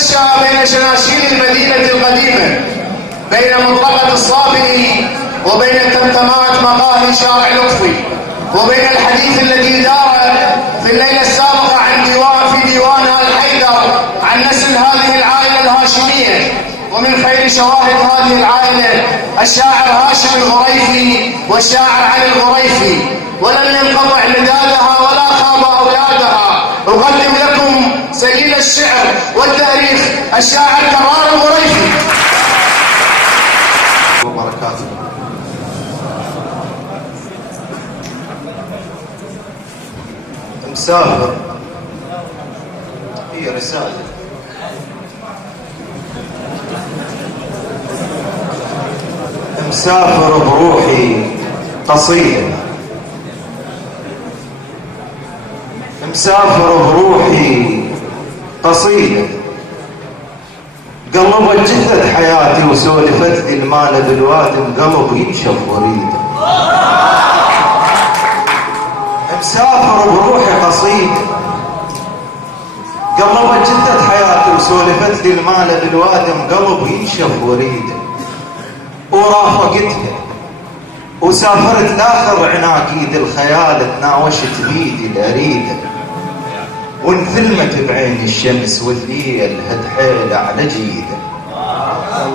نتمشى بين شناشير المدينة القديمة، بين منطقة الصابئ وبين تمتمات مقاهي شارع لطفي، وبين الحديث الذي دار في الليلة السابقة عن ديوان آل حيدر عن نسل هذه العائلة الهاشمية، ومن خير شواهد هذه العائلة الشاعر هاشم الغريفي والشاعر علي الغريفي، ولن ينقطع لدادها ولا خاب أولادها. أقدم لكم سجل الشعر والتاريخ الشاعر كرار الغريفي. وبركاته. مسافر، هي رسالة. مسافر بروحي قصيدة، مسافر بروحي قصيدة، قلبت جثة حياتي وسولفت لي المال بالوادم، قلب ينشف وريده. مسافر بروحي قصيدة، قلبت جثة حياتي وسولفت لي المال بالوادم، قلب ينشف وريده. ورافقتها وسافرت لاخر عناقيد الخيال، تناوشت بيدي الاريده، وانثلمت بعين الشمس والليل هد حيله على جيده.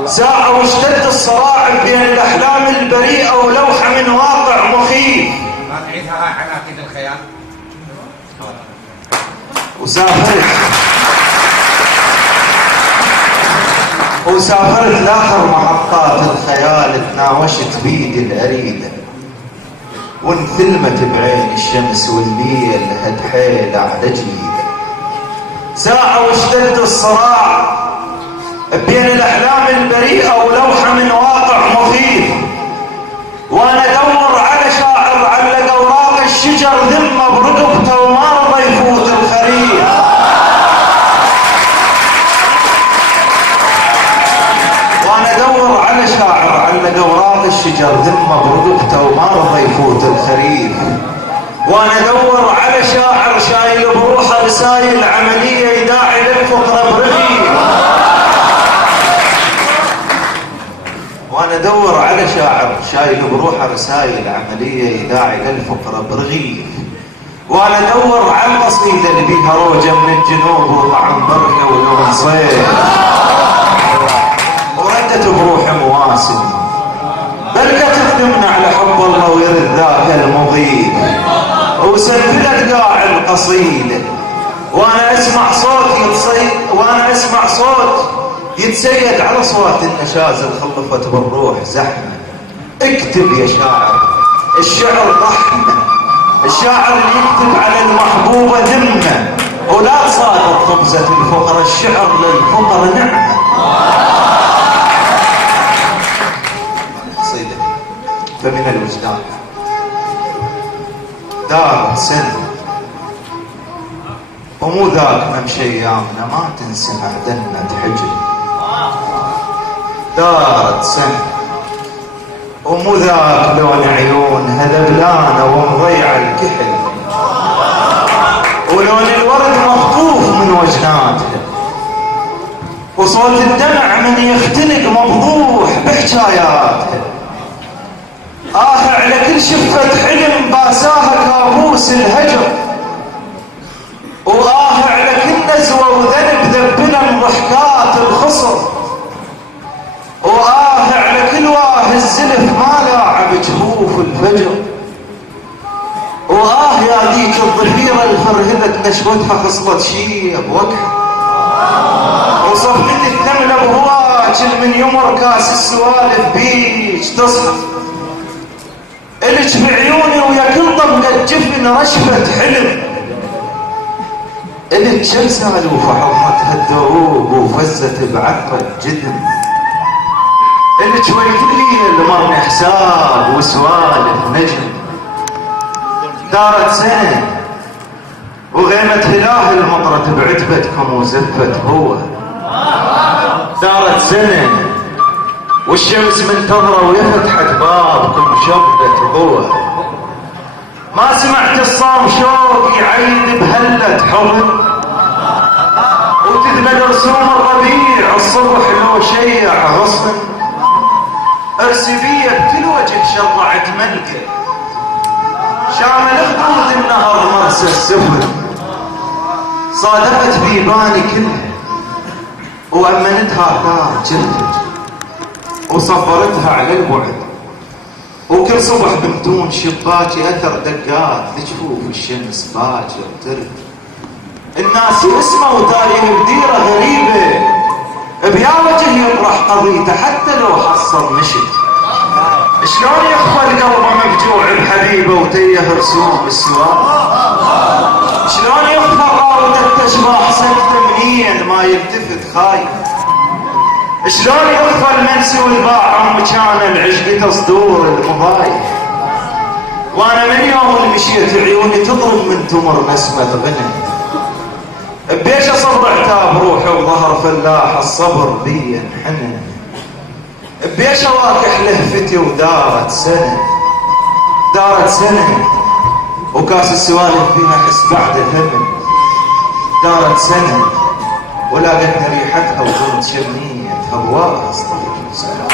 ساعة واشتد الصراع بين الاحلام البريئة ولوحة من واقع مخيف. ما نعيدها عناقيد الخيال. وسافرت لاخر محطات الخيال، تناوشت بيدي الاريده، وانثلمت بعين الشمس والليل هد حيله على جيده. ساعة واشتد الصراع بين الاحلام البريئة ولوحة من واقع مخيف، وانا ادور على شاعر علق اوراق الشجر ذمه برقبته وما رضى يفوت الخريف. وانا ادور على شاعر علق اوراق الشجر ذمه برقبته وما رضى يفوت الخريف. وانا ادور على شاعر شايل بروحه رسايل عمليه يداعي للفقر برغيف. وانا ادور على شاعر شايل بروحه رسايل عمليه يداعي للفقر برغيف. وانا ادور على القصيده اللي بيها روجه من الجنوب وطعم بركه ولون صيف، وردت بروحي مواسم بلقت تثمن على حب الله ويرد ذاك المضيف، وسجلت قاع القصيده وانا اسمع صوت يتسيد على اصوات النشازل خلفت بالروح زحمه. اكتب يا شاعر، الشعر رحمه، الشاعر اللي يكتب على المحبوبه ذمه، ولا تصادر خبزه الفقر، الشعر للفقر نعمه. قصيده فمن الوجدان دارت سنه ومو ذاك نمشي ايامنا، ما تنسمع دنة حجر. دارت سنه ومو ذاك لون عيون هذبلانه ومضيع الكحل، ولون الورد مخطوف من وجناتها، وصوت الدمع من يختنق مفضوح بحكاياتها. على كل شفة حلم باساها كابوس الهجر، على كل نزوة وذنب ذبنا ضحكات الخصر، على كل واه الزلف ما لاعب جفوف الفجر. يا ذيك الضفيرة الفرهدت نشوتها خصلت شيب وقحة، وصفلت الثملة بهواج من يمر كاس السوالف بيج تصحى. الك بعيوني ويا كل ضمن الجفن رشفة حلم، الك شل سالوفة حضنتها الدروب وفزت بعثرة جدم، الك والكليل مرن حساب وسوالف نجم. دارت سنة وغيمة هلاه المطرة بعتبتكم وزفت هو. دارت سنة والشمس منتظرة ويفتحت بابكم شبت ضوء. ما سمعت الصام شوق يعيد بهلة حضن، تكتب رسوم الربيع الصبح لو شيع غصن ارسبيه بكل وجه شرعت ملكه شامل خدود النهر مرسى السفن صادفت بيباني كلها وأمنتها دار جلد وصبرتها على البعد وكل صبح بمتون شباكي أثر دقات لجفوف الشمس باكر ترد الناس يسمعوا تاريخ بديرة غريبة بيا وجه يطرح قضيته حتى لو حصل مشت شلون يخفى القلب مفجوع بحبيبه وتيه رسوم السواد شلون يخفى راوده التشباح سكته منين ما يلتفت خايف شلون يخفى المنسي والباع مكان العشق تصدور المضايق وانا من يوم اللي مشيت عيوني تضرب من تمر نسمة غنى بيش اصبر عتاب روحي وظهر فلاح الصبر بي انحنى بيش اواكح لهفتي ودارت سنة وكاس السوالف فيها حس بعد الهم دارت سنة ولاقتنا ريحتها وكنت شميتها بواقع استغفر الله